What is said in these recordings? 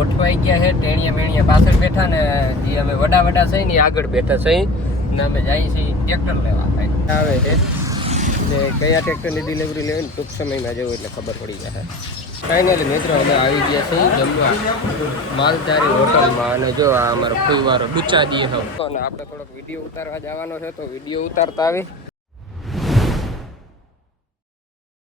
ગોઠવાઈ ગયા છે. ટેણીયા મેણીયા પાછળ બેઠા ને જે અમે વડા છે ને આગળ બેઠા છે ને અમે જઈએ છીએ ટ્રેક્ટર લેવા આવે છે ને કયા ટ્રેક્ટરની ડિલિવરી લેવી ને ટૂંક સમયમાં જવું એટલે ખબર પડી જશે. ફાઇનલી મિત્રો અમે આવી ગયા છીએ જમવા માલધારી હોટલમાં અને જો આ અમારો ફૂલવારો ડૂચા દીએ હતો અને આપણે થોડોક વિડીયો ઉતારવા જવાનો છે તો વિડીયો ઉતારતા આવી.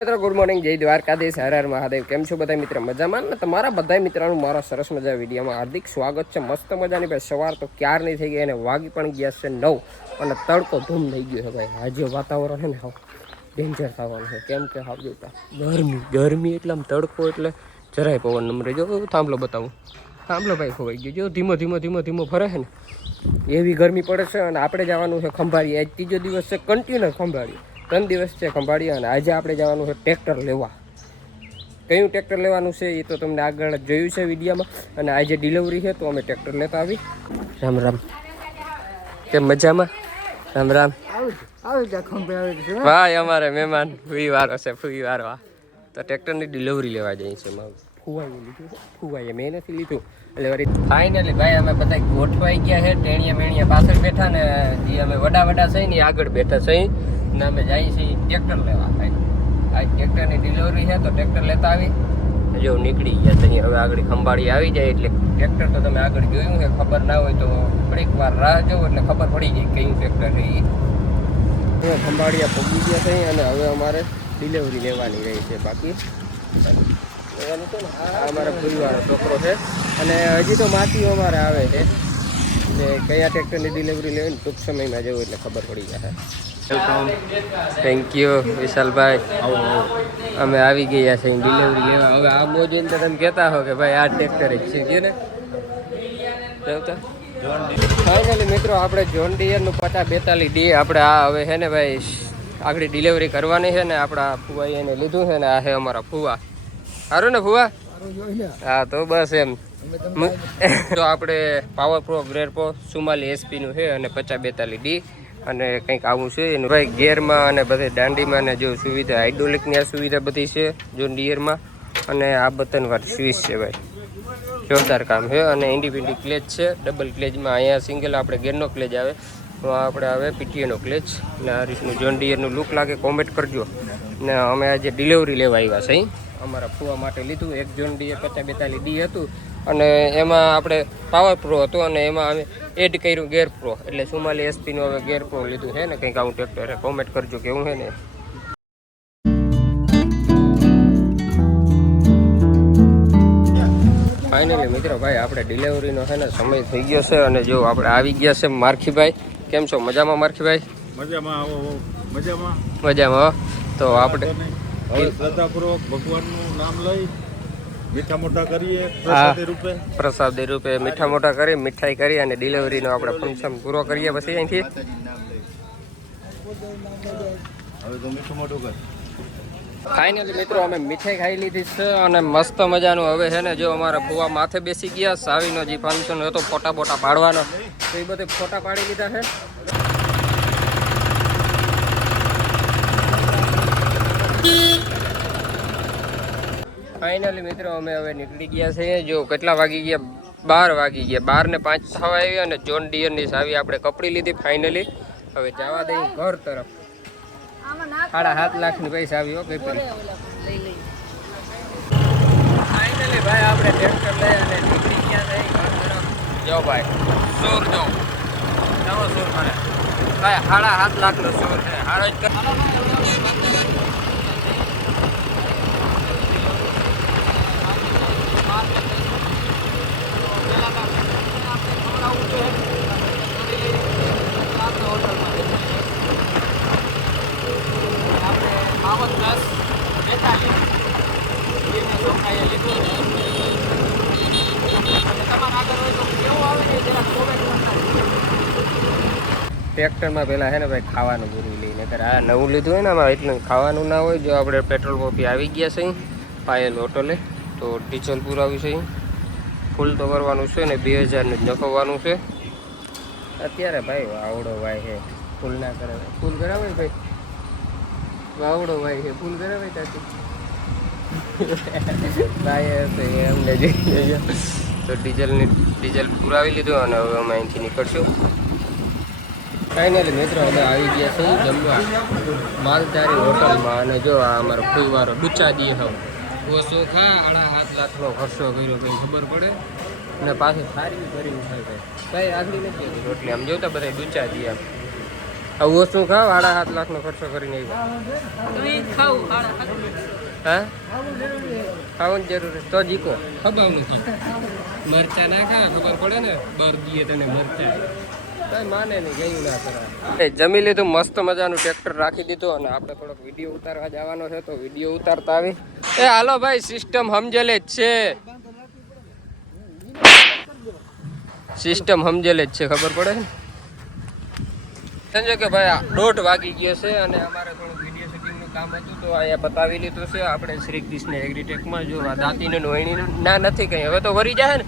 મિત્રો ગુડ મોર્નિંગ, જય દ્વારકાધીશ, હર હર મહાદેવ. કેમ છો બધા મિત્ર? મજામાં ને? તમારા બધા મિત્રોનું મારા સરસ મજા વિડીયોમાં હાર્દિક સ્વાગત છે. મસ્ત મજાની ભાઈ સવાર તો ક્યારની થઈ ગઈ અને વાગી પણ ગયા છે 9 અને તડકો ધૂમ થઈ ગયો છે ભાઈ. આજે વાતાવરણ છે ને હાવ ડેન્જર થવાનું છે. કેમ કે હાવ જોતા ગરમી એટલે આમ તડકો એટલે જરાય પવન નમરે. જો થાંભલો બતાવું, થાંભલો ભાઈ ખોવાઈ ગયો. જો ધીમો ફરે છે ને એવી ગરમી પડે છે. અને આપણે જવાનું છે ખંભાળીએ. આજ ત્રીજો દિવસ છે કન્ટિન્યુ ખંભાળીએ. 3 દિવસ છે ખંભાળીએ અને આજે આપણે જવાનું છે ટ્રેક્ટર લેવા. કયું ટ્રેક્ટર લેવાનું છે એ તો તમને આગળ જોયું છે વિડીયોમાં. અને આજે ડિલિવરી છે તો અમે ટ્રેક્ટર લેતા આવી. રામ રામ, કેમ મજામાં? રામ રામ. ભાઈ અમારે મહેમાન ફૂઈવારો છે, ફૂઈવારો. તો ટ્રેક્ટરની ડિલિવરી લેવા જઈએ છે. ફુવાઈએ લીધું છે, ફુવાઈએ મેં નથી લીધું. એટલે વળી ફાઇનલી ભાઈ અમે બધા ગોઠવાઈ ગયા છે. ટેણીયા મેણીયા પાછળ બેઠા ને જે અમે વડા છે ને આગળ બેઠા છે ને અમે જઈએ છીએ ટ્રેક્ટર લેવા. ભાઈ આ ટ્રેક્ટરની ડિલિવરી છે તો ટ્રેક્ટર લેતા આવી. જો નીકળી ગયા છે હવે આગળ ખંભાળી આવી જાય એટલે ટ્રેક્ટર તો તમે આગળ જોયું છે. ખબર ના હોય તો થોડીક વાર રાહ જોવો એટલે ખબર પડી ગઈ કયું ટ્રેક્ટર છે એ. હવે ખંભાળિયા પહોંચી ગયા છે અને હવે અમારે ડિલિવરી લેવાની રહી છે. બાકી લેવાનું છે ને આ અમારા પરિવારનો છોકરો છે અને હજી તો માટીઓ અમારે આવે છે ને કયા ટ્રેક્ટરની ડિલિવરી લેવી ને ટૂંક સમયમાં જવું એટલે ખબર પડી જશે. થેન્ક યુ વિશાલભાઈ. અમે આવી ગયા છે ડિલિવરી લેવા. હવે આ મોજીને તો તમે કહેતા હો કે ભાઈ આ ટ્રેક્ટર જ છે ને ફાઇનલી મિત્રો આપણે જોન ડીયરનું 5042D આપણે આ હવે છે ને ભાઈ આગળ ડિલિવરી કરવાની છે ને આપણા ફુવાઈ એને લીધું છે ને આ છે અમારા ફુવા. સારું ને ફુવા? હા તો બસ એમ. તો આપણે power pro grade pro 44 SP નું છે અને 5042D અને કંઈક આવું છે એનું ભાઈ. ગેરમાં અને બધે દાંડીમાં ને જો સુવિધા હાઇડ્રોલિકની આ સુવિધા બધી છે જોન ડીયરમાં. અને આ બટનવાળી સ્વિચ છે ભાઈ, જોરદાર કામ છે. અને ઇન્ડિપેન્ડન્ટ ક્લેચ છે, ડબલ ક્લેચમાં. અહીંયા સિંગલ આપણે ગેરનો ક્લેચ આવે તો આપણે આવે PTA નો ક્લેચ. ને આ રીતનું જોન ડીયરનું લુક લાગે કોમેન્ટ કરજો. ને અમે આજે ડિલિવરી લેવા આવ્યા છે. અમારા ફુવા માટે લીધું એક જોન ડીયર 5042D હતું અને એમાં આપણે પાવર પ્રો હતો અને એમાં અમે એડ કર્યું ગેર પ્રો એટલે 44 SP નું હવે ગેર પ્રો લીધું છે ને કંઈક આવું ટ્રેક્ટર. કોમેન્ટ કરજો કેવું છે ને. ફાઇનલી મિત્રો ભાઈ આપણે ડિલિવરીનો છે ને સમય થઈ ગયો છે અને જો આપણે આવી ગયા છે મારખીભાઈ. કેમ છો? મજામાં મારખીભાઈ? મજામાં. તો આપણે શ્રદ્ધાપૂર્વક ભગવાનનું નામ લઈ મીઠા મોટા કરીએ, પ્રસાદી રૂપે મીઠા મોટા કરી મીઠાઈ કરી અને ડિલિવરીનો આપણે ફંક્શન પૂરો કરીએ પછી અહીંથી. હવે તો મીઠું મોટું કર. ફાઇનલી મિત્રો અમે મીઠાઈ ખાઈ લીધી છે અને મસ્ત મજાનું હવે છે ને જો અમારા ફુવા માથે બેસી ગયા. સાવીનો જે ફંક્શન હતો ફોટા બોટા પાડવાનો તો એ બધે ફોટા પાડી લીધા છે. ફાઇનલી મિત્રો અમે હવે નીકળી ગયા છે. જો કેટલા વાગી ગયા? 12 વાગી ગયા. 12 ને 5 થવા આવી અને જોન ડીયરની સાવી આપણે કપડી લીધી ફાઇનલી. હવે જવા દઈએ ઘર તરફ. 7.5 લાખની પૈસા આવી હો કઈ. ફાઇનલી ભાઈ આપણે ટ્રેક્ટર લઈ અને નીકળી ગયા છે ઘર તરફ. જો ભાઈ સૂર જો નવો સૂર મને ભાઈ 7.5 લાખનો સૂર છે. હારો જ ટ્રેક્ટરમાં પહેલાં છે ને ભાઈ ખાવાનું પૂરું લઈને આ નવું લીધું હોય ને આમાં એટલું ખાવાનું ના હોય. જો આપણે પેટ્રોલ પંપે આવી ગયા છે પાયલ હોટલે તો ડીઝલ પુરાવ્યું છે. ફૂલ તો કરવાનું છે ને 2000 ને નખવવાનું છે અત્યારે ભાઈ. વાવડો ભાઈ છે ફૂલ ના કરાવે. ફૂલ કરાવે ભાઈ, વાવડો ભાઈ છે ફૂલ કરાવે ત્યાંથી ભાઈ અમને જોઈ તો ડીઝલ પુરાવી લીધું અને હવે અમે અહીંથી નીકળશું. ફાઇનલી મિત્રો અમે આવી ગયા છીએ જમવા માલધારી હોટલમાં. અને જો આ અમારો ફૂલવાળો ડૂચા દીએ હવે ઓછો ખા 7.5 લાખનો ખર્ચો કર્યો કંઈ ખબર પડે અને પાછું સારી કરીને થાય ભાઈ આગળ નથી હતી રોટલી આમ જોતા બધા ડૂચા દીએ આમ હવે ઓછું ખાવ 7.5 લાખનો ખર્ચો કરીને આવ્યો. હા ખાવાની જરૂર તો જીકો ખબાવનું ખાવ મરચા ના ખા ખબર પડે ને બર દીએ તને મરચા કઈ માને નહીં ગયું ના કરાય. જમી લીધું મસ્ત મજાનું ટ્રેક્ટર રાખી દીધું અને આપણે થોડોક વિડીયો ઉતારવા જવાનો છે તો વિડીયો ઉતારતા આવી. હાલો ભાઈ સિસ્ટમ સમજેલે જ છે ખબર પડે ને સમજો કે ભાઈ 1:30 વાગી ગયો છે અને અમારે થોડું વિડીયો શૂટિંગનું કામ હતું તો અહીંયા પતાવી લીધું છે આપણે શ્રી કૃષ્ણ એગ્રીટેકમાં. જો આ દાંતીને વહીણી ના નથી કંઈ હવે તો વરી જાય ને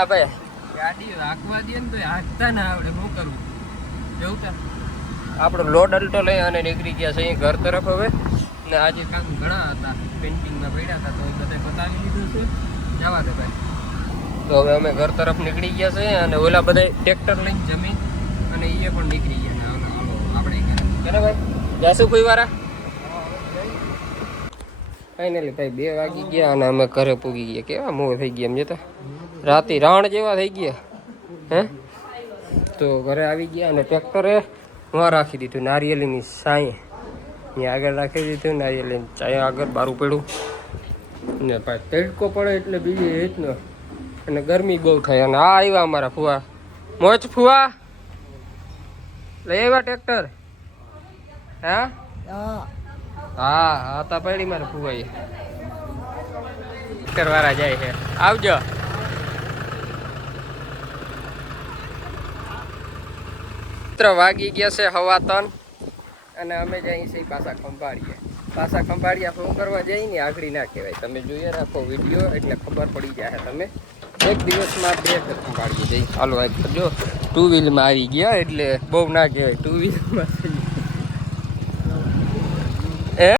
આ ભાઈ ગાડી હાંકવા દે ને તો હાંકતા ના આવડે શું કરવું જોતા આપણો લોડ અલ્ટો લઈ અને નીકળી ગયા છે ઘર તરફ હવે. ને આજે કામ ઘણા હતા પેન્ટિંગમાં પડ્યા હતા તો એ બધા પતાવી લીધું છે જવા દે ભાઈ. તો હવે અમે ઘર તરફ નીકળી ગયા છે અને ઓલા બધા ટ્રેક્ટર લઈને જમીન અને એ પણ નીકળી ગયા ને આપણે ઘરે ભાઈ જાશું ફૂઈવાળા. ફાઇનલી ભાઈ 2 વાગી ગયા અને અમે ઘરે પૂગી ગયા. કેવા મોં થઈ ગયા એમ જતા રાતે રાણ જેવા થઈ ગયા હે. તો ઘરે આવી ગયા અને ટ્રેક્ટરે વहाँ રાખી દીધું નારિયેલીની સાંયે ત્યાં આગળ રાખી દીધું નારિયેલીની ચાય આગળ બારું પડ્યું ને પાછું તડકો પડે એટલે બીજી રીતનો અને ગરમી બહુ થાય. અને આ આવ્યા અમારા ફુવા મોચ ફુવા લઈ આવ્યા ટ્રેક્ટર. હા હા તા પડી મારે ફુવાઈ ટ્રેક્ટર વાળા જાય છે આવજો. વાગી ગયા છે 3:15 અને અમે જઈએ છીએ પાછા ખંભાળિયા ફોન કરવા જઈએ ને આગળ ના કહેવાય. તમે જોઈએ રાખો વિડીયો એટલે ખબર પડી જાય. તમે એક દિવસમાં 2 ખંભાળીએ જઈ હાલો જો 2 વ્હીલમાં આવી ગયા એટલે બહુ ના કહેવાય. 2 વ્હીલમાં